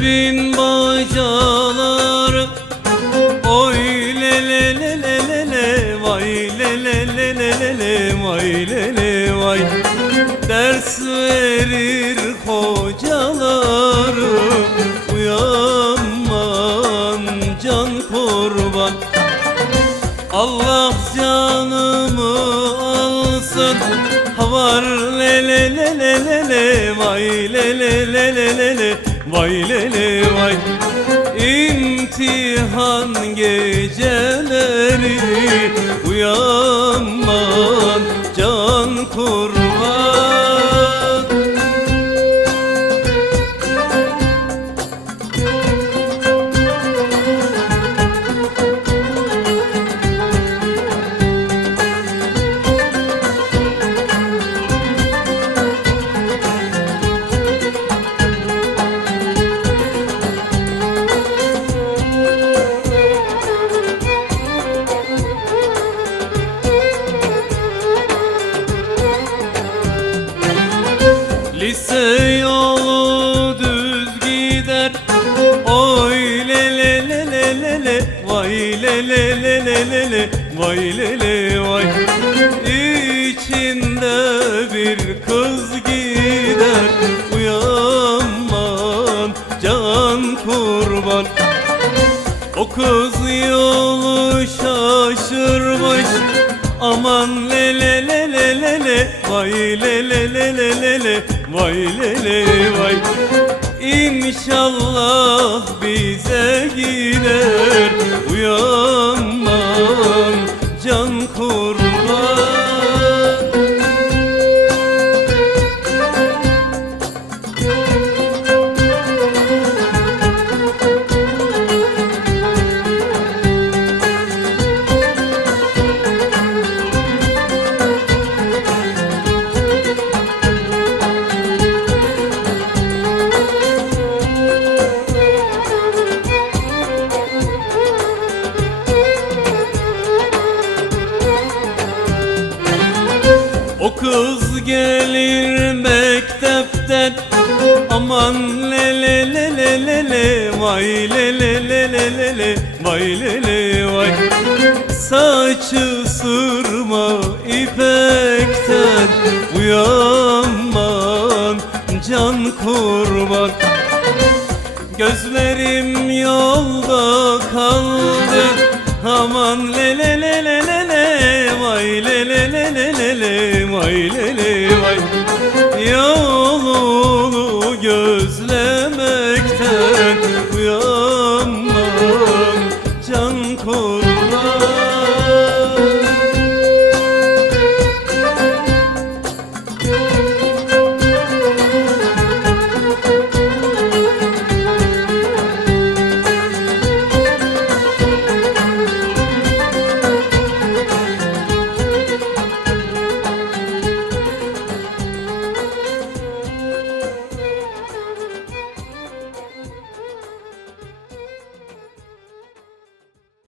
bin bacalar Oy le le le le le le Vay le le le le le le Vay le le vay Ders verir hocaları Uyanman can kurban Allah canımı alsın Havar le le le le le le Vay le le le le le le Vay le le vay. İmtihan geceleri Uyanman can kurban yolu düz gider Oy le le le le le le Vay le le le le le le Vay le le vay İçinde bir kız gider Uyanman can kurban o kız yolu şaşırmış Aman le le le le le le Vay le le le le le le Vay le le vay. İnşallah kız gelir mektepten Aman le le le le le le Vay le le le le le le Vay le le vay Saçı sırma ipekten Uyanman can kurban Gözlerim yolda kaldı Aman le le le le le Vay le le vay. Gözlerim